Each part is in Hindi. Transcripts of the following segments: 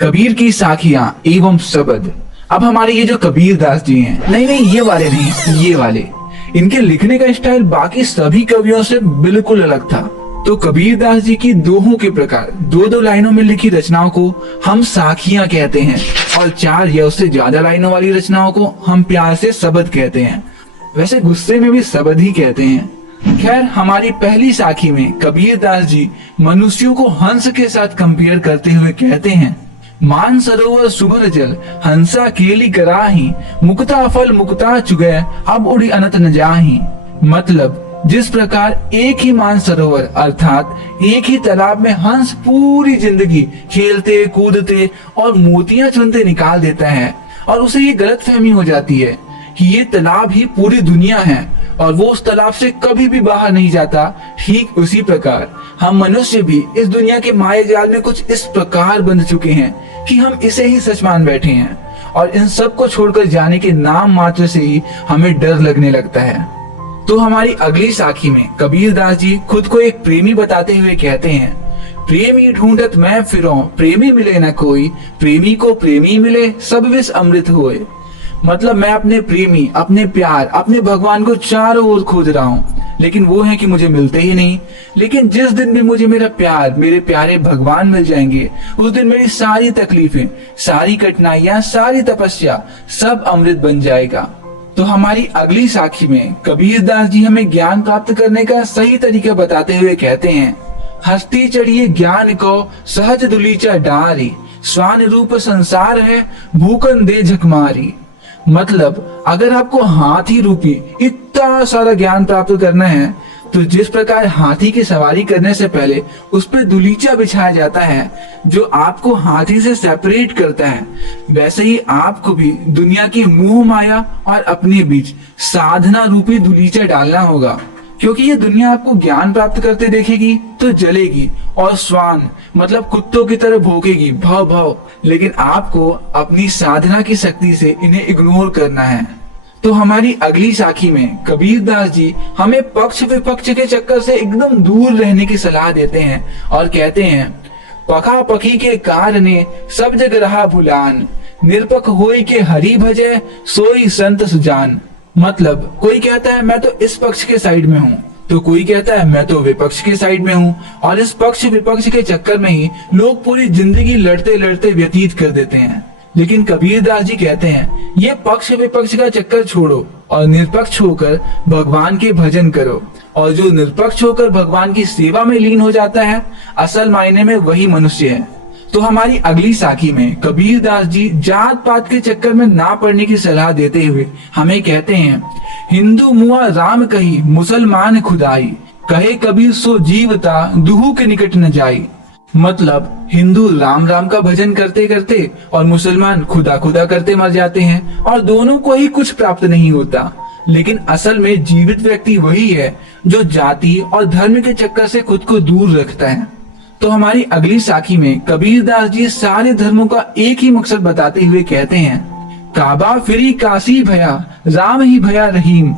कबीर की साखियां एवं शब्द। अब हमारे ये जो कबीर दास जी हैं, नहीं नहीं ये वाले नहीं, ये वाले, इनके लिखने का स्टाइल बाकी सभी कवियों से बिल्कुल अलग था। तो कबीर दास जी की दोहों के प्रकार दो दो लाइनों में लिखी रचनाओं को हम साखियां कहते हैं, और 4 या उससे ज्यादा लाइनों वाली रचनाओं को हम प्यार से शब्द कहते हैं। वैसे गुस्से में भी शब्द ही कहते हैं। खैर, हमारी पहली साखी में कबीर दास जी मनुष्यों को हंस के साथ कंपेयर करते हुए कहते हैं, मान सरोवर सुभर जल हंसा केली कराही, मुक्ता फल मुक्ता चुगे अब उड़ी अनंत न जाही। मतलब जिस प्रकार एक ही मान सरोवर अर्थात एक ही तालाब में हंस पूरी जिंदगी खेलते कूदते और मोतियां चुनते निकाल देता है, और उसे ये गलतफहमी हो जाती है कि ये तालाब ही पूरी दुनिया है और वो उस तालाब से कभी भी बाहर नहीं जाता। ठीक उसी प्रकार हम मनुष्य भी इस दुनिया के माया जाल में कुछ इस प्रकार बंध चुके हैं कि हम इसे ही सच मान बैठे हैं, और इन सब को छोड़कर जाने के नाम मात्र से ही हमें डर लगने लगता है। तो हमारी अगली साखी में कबीर दास जी खुद को एक प्रेमी बताते हुए कहते हैं, प्रेमी ढूंढत मैं फिरो प्रेमी मिले न कोई, प्रेमी को प्रेमी मिले सब विष अमृत होए। मतलब मैं अपने प्रेमी, अपने प्यार, अपने भगवान को चारों ओर खोज रहा हूँ, लेकिन वो है कि मुझे मिलते ही नहीं। लेकिन जिस दिन भी मुझे मेरा प्यार, मेरे प्यारे भगवान मिल जाएंगे, उस दिन मेरी सारी तकलीफें, सारी कठिनाइयां, सारी तपस्या सब अमृत बन जाएगा। तो हमारी अगली साखी में कबीर दास जी हमें ज्ञान प्राप्त करने का सही तरीका बताते हुए कहते हैं, हस्ती चढ़िए ज्ञान को सहज दुलीचा डारी, स्वान रूप संसार है भूखन दे झकमारी। मतलब अगर आपको हाथी रूपी इतना सारा ज्ञान प्राप्त करना है, तो जिस प्रकार हाथी की सवारी करने से पहले उस पर दुलीचा बिछाया जाता है जो आपको हाथी से सेपरेट करता है, वैसे ही आपको भी दुनिया की मोह माया और अपने बीच साधना रूपी दुलीचा डालना होगा। क्योंकि ये दुनिया आपको ज्ञान प्राप्त करते देखेगी तो जलेगी और स्वान मतलब कुत्तों की तरह भौंकेगी भौ भौ, लेकिन आपको अपनी साधना की शक्ति से इन्हें इग्नोर करना है। तो हमारी अगली साखी में कबीर दास जी हमें पक्ष विपक्ष के चक्कर से एकदम दूर रहने की सलाह देते हैं और कहते हैं, पखा पखी के कारणे सब जग रहा भुलान, निरपक होई के हरि भजे सोई संत सुजान। मतलब कोई कहता है मैं तो इस पक्ष के साइड में हूँ, तो कोई कहता है मैं तो विपक्ष के साइड में हूँ, और इस पक्ष विपक्ष के चक्कर में ही लोग पूरी जिंदगी लड़ते लड़ते व्यतीत कर देते हैं। लेकिन कबीर दास जी कहते हैं, ये पक्ष विपक्ष का चक्कर छोड़ो और निरपक्ष होकर भगवान के भजन करो, और जो निरपक्ष होकर भगवान की सेवा में लीन हो जाता है, असल मायने में वही मनुष्य है। तो हमारी अगली साखी में कबीर दास जी जात पात के चक्कर में ना पड़ने की सलाह देते हुए हमें कहते हैं, हिंदू मुआ राम कही मुसलमान खुदाई, कहे कबीर सो जीवता दुहू के निकट न जाई। मतलब हिंदू राम राम का भजन करते करते और मुसलमान खुदा खुदा करते मर जाते हैं, और दोनों को ही कुछ प्राप्त नहीं होता। लेकिन असल में जीवित व्यक्ति वही है जो जाति और धर्म के चक्कर से खुद को दूर रखता है। तो हमारी अगली साखी में कबीर दास जी सारे धर्मों का एक ही मकसद बताते हुए कहते हैं, काबा फिरी काशी भया राम ही भया रहीम,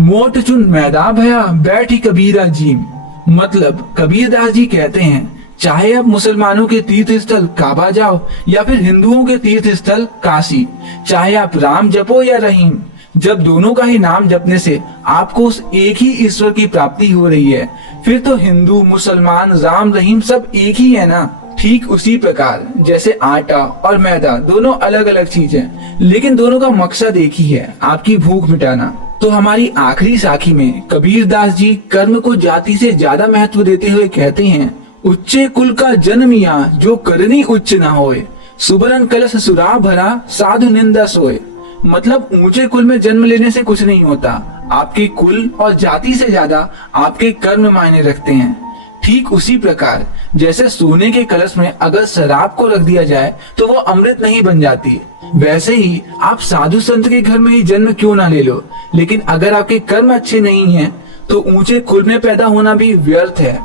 मोट चुन मैदा भया बैठी कबीरा जीम। मतलब कबीर दास जी कहते हैं, चाहे आप मुसलमानों के तीर्थ स्थल काबा जाओ या फिर हिंदुओं के तीर्थ स्थल काशी, चाहे आप राम जपो या रहीम, जब दोनों का ही नाम जपने से आपको उस एक ही ईश्वर की प्राप्ति हो रही है, फिर तो हिंदू मुसलमान राम रहीम सब एक ही है ना। ठीक उसी प्रकार जैसे आटा और मैदा दोनों अलग अलग चीज है, लेकिन दोनों का मकसद एक ही है, आपकी भूख मिटाना। तो हमारी आखिरी साखी में कबीर दास जी कर्म को जाति से ज्यादा महत्व देते हुए कहते हैं, उच्चे कुल का जन्मिया जो करनी उच्च ना होए, सुबरन कलश सुरा भरा साधु निंदा सोए। मतलब ऊंचे कुल में जन्म लेने से कुछ नहीं होता, आपके कुल और जाति से ज्यादा आपके कर्म मायने रखते हैं। ठीक उसी प्रकार जैसे सोने के कलश में अगर शराब को रख दिया जाए तो वो अमृत नहीं बन जाती, वैसे ही आप साधु संत के घर में ही जन्म क्यों ना ले लो, लेकिन अगर आपके कर्म अच्छे नहीं हैं तो ऊंचे कुल में पैदा होना भी व्यर्थ है।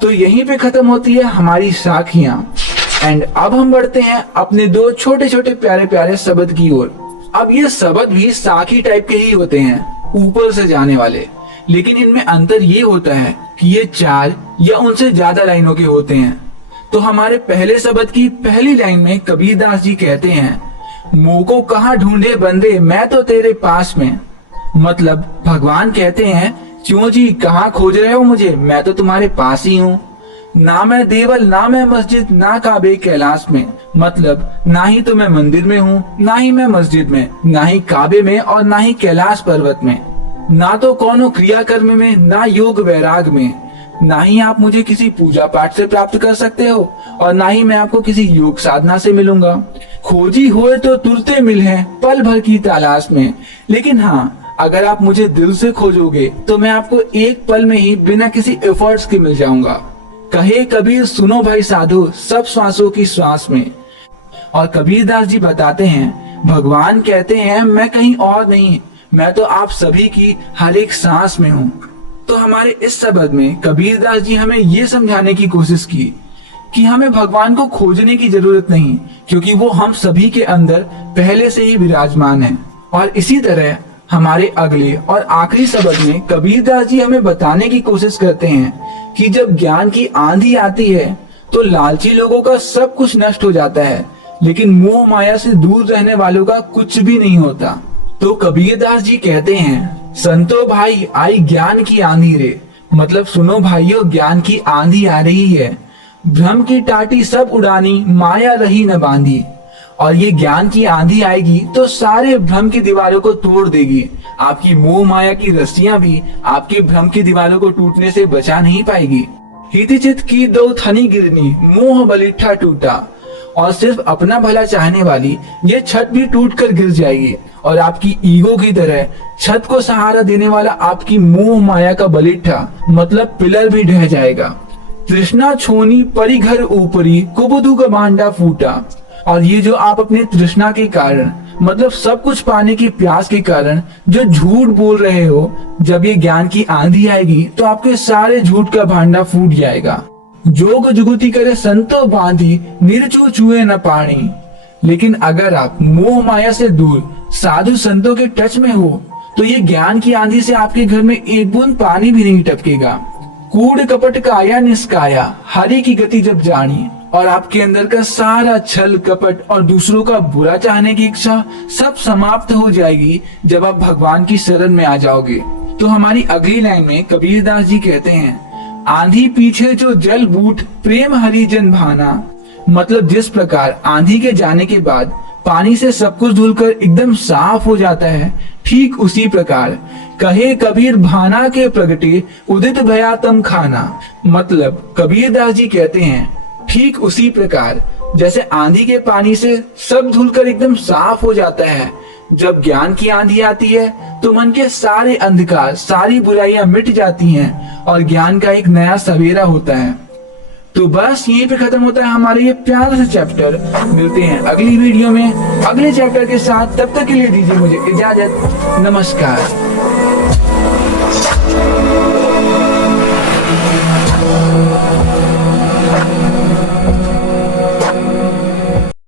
तो यहीं पे खत्म होती है हमारी साखियां। एंड अब हम बढ़ते हैं अपने 2 छोटे छोटे प्यारे प्यारे शब्द की ओर। अब ये शब्द भी साखी टाइप के ही होते हैं, ऊपर से जाने वाले, लेकिन इनमें अंतर ये होता है कि ये 4 या उनसे ज्यादा लाइनों के होते हैं। तो हमारे पहले शब्द की पहली लाइन में कबीरदास जी कहते हैं, मुंह को कहाँ ढूंढे बंदे मैं तो तेरे पास में। मतलब भगवान कहते हैं, क्यों जी कहाँ खोज रहे हो मुझे, मैं तो तुम्हारे पास ही हूँ। ना मैं देवल ना मैं मस्जिद ना काबे कैलाश में। मतलब ना ही तो मैं मंदिर में हूँ, ना ही मैं मस्जिद में, ना ही काबे में और ना ही कैलाश पर्वत में। ना तो कौनो क्रिया कर्म में, ना योग वैराग में। ना ही आप मुझे किसी पूजा पाठ से प्राप्त कर सकते हो और ना ही मैं आपको किसी योग साधना से मिलूंगा। खोजी होए तो तुरते मिल है पल भर की तलाश में। लेकिन हाँ, अगर आप मुझे दिल से खोजोगे तो मैं आपको एक पल में ही बिना किसी एफर्ट्स के मिल जाऊंगा। कहे कबीर सुनो भाई साधु सब श्वासों की श्वास में। और कबीरदास जी बताते हैं, भगवान कहते हैं मैं कहीं और नहीं, मैं तो आप सभी की हर एक सांस में हूँ। तो हमारे इस शब्द में कबीरदास जी हमें ये समझाने की कोशिश की कि हमें भगवान को खोजने की जरूरत नहीं, क्योंकि वो हम सभी के अंदर पहले से ही विराजमान है। और इसी तरह हमारे अगले और आखिरी शब्द में कबीरदास जी हमें बताने की कोशिश करते हैं कि जब ज्ञान की आंधी आती है तो लालची लोगों का सब कुछ नष्ट हो जाता है, लेकिन मोह माया से दूर रहने वालों का कुछ भी नहीं होता। तो कबीरदास जी कहते हैं, संतो भाई आई ज्ञान की आंधी रे। मतलब सुनो भाइयों, ज्ञान की आंधी आ रही है, भ्रम की टाटी सब उड़ानी माया रही न बांधी। और ये ज्ञान की आंधी आएगी तो सारे भ्रम की दीवारों को तोड़ देगी। आपकी मोह माया की रस्सियां भी आपके भ्रम की दीवारों को टूटने से बचा नहीं पाएगी। हितचित की दो थनी गिरनी मोह बलिठा टूटा। और सिर्फ अपना भला चाहने वाली ये छत भी टूट कर गिर जाएगी और आपकी ईगो की तरह छत को सहारा देने वाला आपकी मोह माया का बलिठा मतलब पिलर भी ढह जाएगा। तृष्णा छोनी परी घर ऊपरी कुबुदु का मांडा फूटा। और ये जो आप अपने तृष्णा के कारण मतलब सब कुछ पाने की प्यास के कारण जो झूठ बोल रहे हो, जब ये ज्ञान की आंधी आएगी तो आपके सारे झूठ का भांडा फूट जाएगा। जोग जुगुती करे संतो बांधी निर्चू चुए न पानी। लेकिन अगर आप मोह माया से दूर साधु संतों के टच में हो तो ये ज्ञान की आंधी से आपके घर में एक बूंद पानी भी नहीं टपकेगा। कूड़ कपट काया निष्काया हरि की गति जब जानी। और आपके अंदर का सारा छल कपट और दूसरों का बुरा चाहने की इच्छा सब समाप्त हो जाएगी जब आप भगवान की शरण में आ जाओगे। तो हमारी अगली लाइन में कबीरदास जी कहते हैं, आंधी पीछे जो जल बूट प्रेम हरिजन भाना। मतलब जिस प्रकार आंधी के जाने के बाद पानी से सब कुछ धुलकर एकदम साफ हो जाता है, ठीक उसी प्रकार कहे कबीर भाना के प्रगटे उदित भया तम खाना। मतलब कबीरदास जी कहते हैं, ठीक उसी प्रकार जैसे आंधी के पानी से सब धुलकर एकदम साफ हो जाता है, जब ज्ञान की आंधी आती है तो मन के सारे अंधकार सारी बुराइयां मिट जाती हैं और ज्ञान का एक नया सवेरा होता है। तो बस यहीं पे खत्म होता है हमारे ये प्यारा सा चैप्टर। मिलते हैं अगली वीडियो में अगले चैप्टर के साथ, तब तक के लिए दीजिए मुझे इजाजत। नमस्कार।